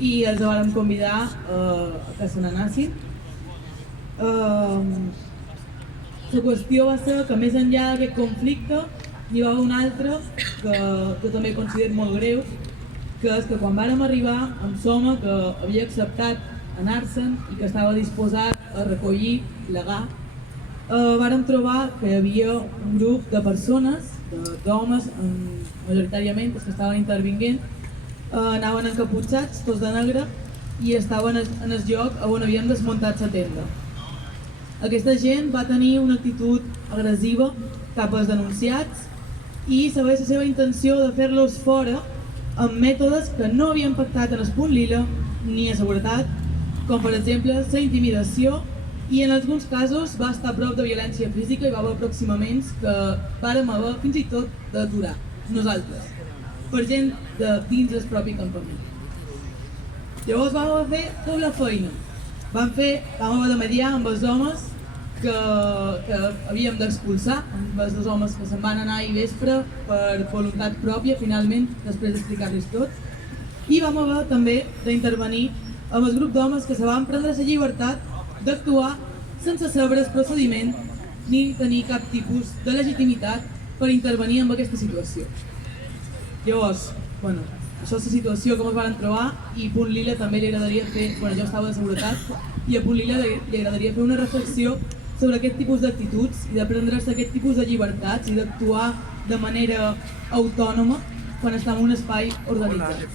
i els vàrem convidar que se n'anessin. La qüestió va ser que més enllà d'aquest conflicte n'hi va haver un altre que també considero molt greu, que és que quan vàrem arribar amb Soma, que havia acceptat anar-se'n i que estava disposat a recollir l'Egà, vàrem trobar que hi havia un grup de persones, d'homes majoritàriament, que estaven intervinguent, anaven encaputxats, tots de negre, i estaven en el lloc on havíem desmuntat la tenda. Aquesta gent va tenir una actitud agressiva cap als denunciats i sabia la seva intenció de fer-los fora amb mètodes que no havien pactat en el punt lila ni a seguretat, com per exemple la intimidació, i en alguns casos va estar a prop de violència física i va haver aproximaments que vàrem haver fins i tot d'aturar, nosaltres, per gent de dins el propi campament. Llavors vam haver de fer doble feina. Vam haver de mediar amb els homes que havíem d'expulsar, amb els dos homes que se'n van anar ahir vespre per voluntat pròpia, finalment, després d'explicar-los tot. I vam haver també d'intervenir amb el grup d'homes que se van prendre la llibertat d'actuar sense saber el procediment ni tenir cap tipus de legitimitat per intervenir en aquesta situació. Llavors, això és la situació que ens van trobar, i a Punt Lila també li agradaria fer, jo estava de seguretat, i a Punt Lila li agradaria fer una reflexió sobre aquest tipus d'actituds i de prendre's aquest tipus de llibertats i d'actuar de manera autònoma quan està en un espai organitzat.